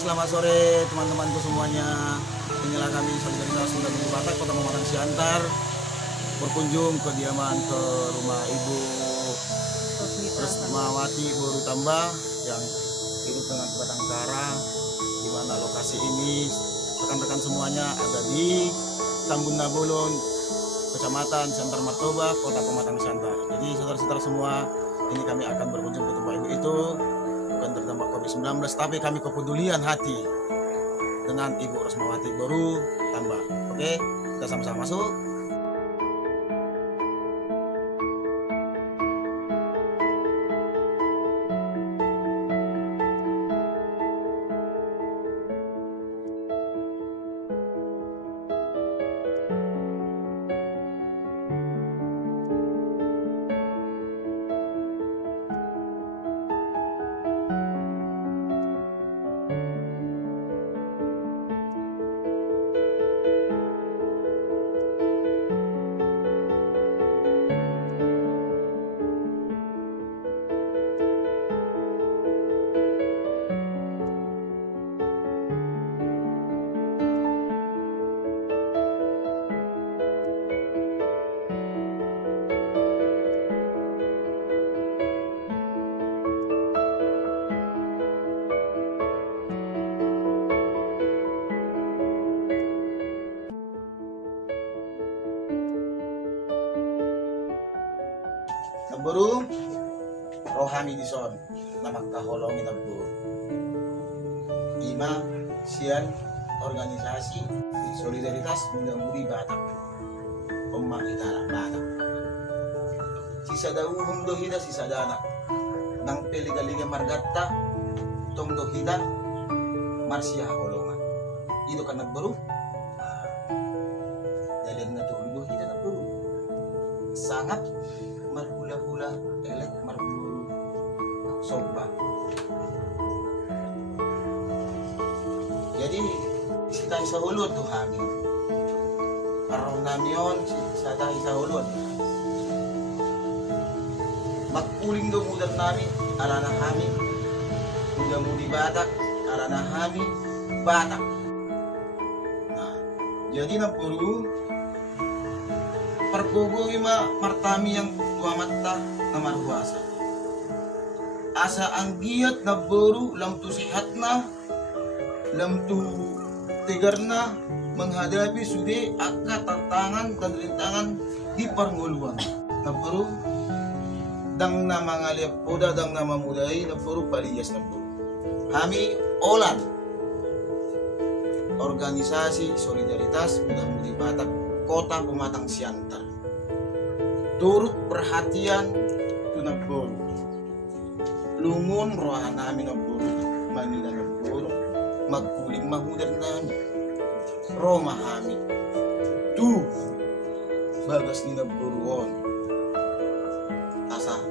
selamat sore teman-temanku semuanya. Inilah kami solidaritas Muda Bumi Batak Kota Pematang Siantar berkunjung ke diaman ke rumah Ibu Resmawati Boru Tambah yang hidup dengan sebatang kara, di mana lokasi ini rekan-rekan semuanya ada di Tambun Nagolon, Kecamatan Siantar Martoba, Kota Pematang Siantar. Jadi saudara-saudara semua, ini kami akan berkunjung ke tempat ibu itu, bukan terdampak COVID-19, tapi kami kepedulian hati dengan Ibu Resmawati Boru Tambah. Oke, kita sama-sama masuk. Nagburu rohani dison namak kaholongin nagburu ima sian organisasi solidaritas Muda Bumi Batak Omang Itara Batak sisa dauhum dohida sisa dana nang peliga-liga margatta tong dohida marsia holongan itu kan nagburu dalin na tulo dohida nagburu sangat marhula-hula elek marburu soba. Jadi sita isa hulod tuh kami. Karong namion sita isa hulod. Magpuling do mudan nami alana kami. Muda Bumi Batak alana kami Batak. Nah, jadi napuru pergogo ima martami yang tua mata na marhuasa. Asa ang giat na boru lam tu sihat na, lam tu tegar na menghadapi sude aka tantangan dan rintangan di pernguluan. Na boru dang na mangalip oda dang na mamudai na boru paliyas na boru. Kami olan organisasi solidaritas Muda Bumi Batak Kota Pematang Siantar turut perhatian tunagboro lungun rohan namin nagboro manila nagboro magkuling mahudar namin Roma kami tu bagas ni nagburuon asa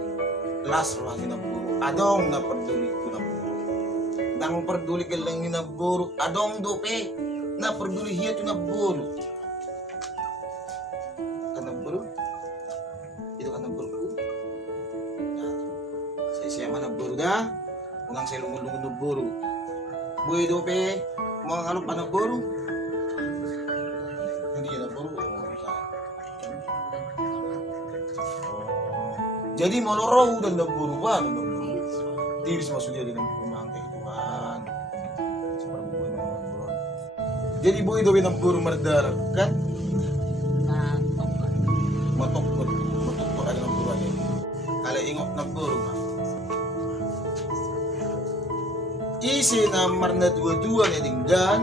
las rohan ni nagboro adong naperdulik ko nagboro dang perdulik lang ni nagboro adong dope na perdulik hiya tu nagboro nagburu itu kan nagburu saya nagburu dah ulang saya lungun-lungun nagburu buhay dope mga kalong pa nagburu hindi ya nagburu jadi maloro dan nagburu ba nagburu tiris maksudnya din nagburu mga kehidupan seperti buhay mga nagburu jadi buhay dope nagburu mardalag kan matukot ada ng buruan yun kala ingot na buru isi na marna dua-dua na dinggan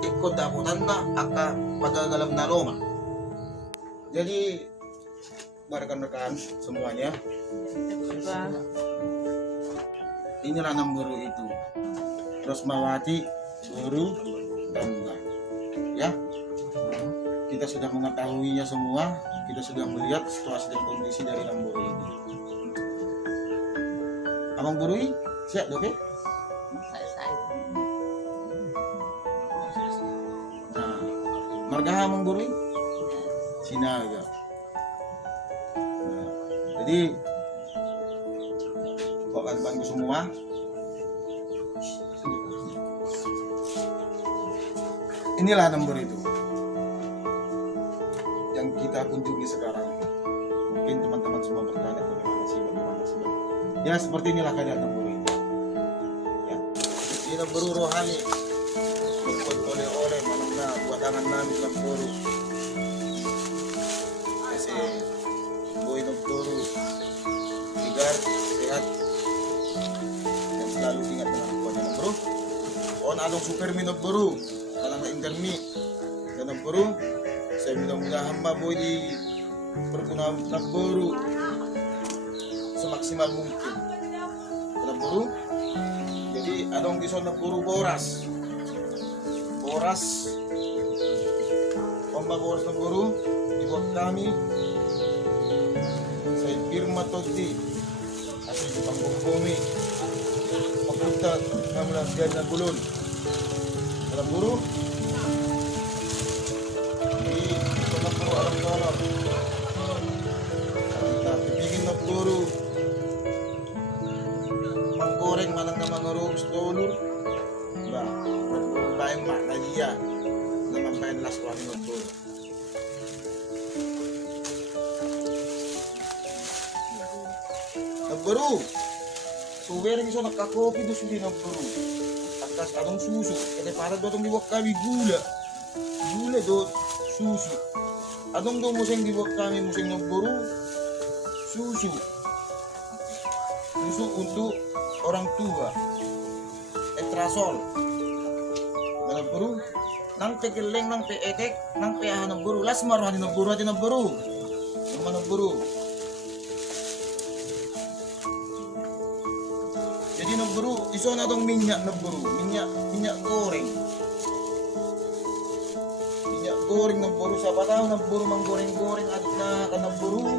ikot daputan na aka magagalam na loma. Jadi rekan-rekan semuanya inilah ng buru itu Resmawati Boru Tambah ya, kita sudah mengetahuinya semua. Kita sudah melihat situasi dan kondisi dari Lamboro ini. Abang Burui, siap oke? Nah, marga Abang Burui? Sinaga. Nah, jadi kawan-kawanku semua, inilah nomor itu yang kita kunjungi sekarang. Mungkin teman-teman semua bertanya bagaimana sih. Ya seperti inilah keadaan nomor ini. Ya. Ini nomor rohani. Buat oleh-oleh mana buat tangan nami nomor. Kasi boy nomor tigar sehat dan selalu ingat dengan kuatnya nomor. On adong supermi nomor. Kalang na intermi dan nomor. Saya mudah-mudahan boy di pergunakan nomor semaksimal mungkin. Buru, jadi adong di sana buru boras, ombak boras na buru dibuat kami. Saya firma todi, asal di panggung bumi, papunta namulah na bulon. Dalam buru, di sana buru alam dollar. Kita bikin na buru. Goreng manang na mga rooms dollar ba bayang makna dia naman bayan last one ng dollar nagbaro so wering iso nakakopi do suli nagbaro atas adong susu kaya para do atong diwak kami gula do susu adong do museng diwak kami museng nagbaro susu untuk orang tua etrasol dalam buru nang tegeleng nang peetek nang peahan ng buru las maruhan ng buru atin ng buru naman ng buru jadi ng buru iso na tong minyak ng buru minyak goreng ng buru sa pataw ng buru mang goreng at na kanang buru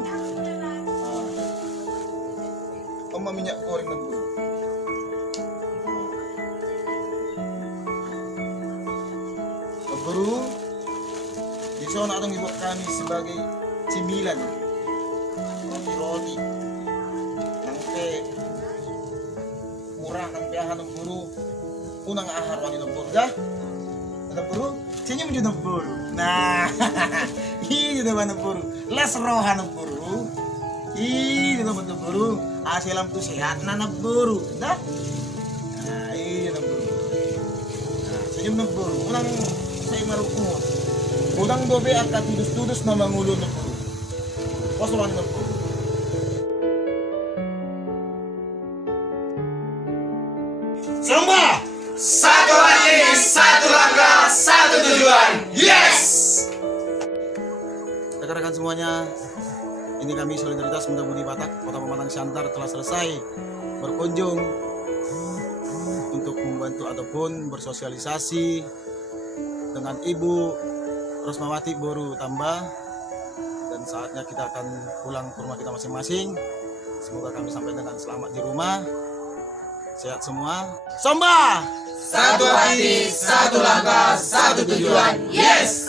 minyak goreng ng buru. Buru, di sana atong ibuat kami sebagai cemilan, roti, nangke, murah nang biyahan ng buru, unang ahar wani ng buru, dah, ng buru, senyum juga ng buru, nah, ini naman ng buru, las rohan ng buru, ini naman ng buru, asilam tu sehat na ng buru, dah, nah, ini ng buru, nah, senyum ng buru, unang saya marukut. Udang dobe akan tudus-tudus na mangulo na puro. Pasulan na puro. Samba! Satu hati, satu langkah, satu tujuan. Yes! Rekan-rekan semuanya, ini kami Solidaritas Muda Budi Batak, Kota Pematang Siantar telah selesai berkunjung untuk membantu ataupun bersosialisasi dengan Ibu Rosmawati Boru Tambah, dan saatnya kita akan pulang ke rumah kita masing-masing. Semoga kami sampai dengan selamat di rumah, sehat semua. Samba! Satu hati, satu langkah, satu tujuan. Yes!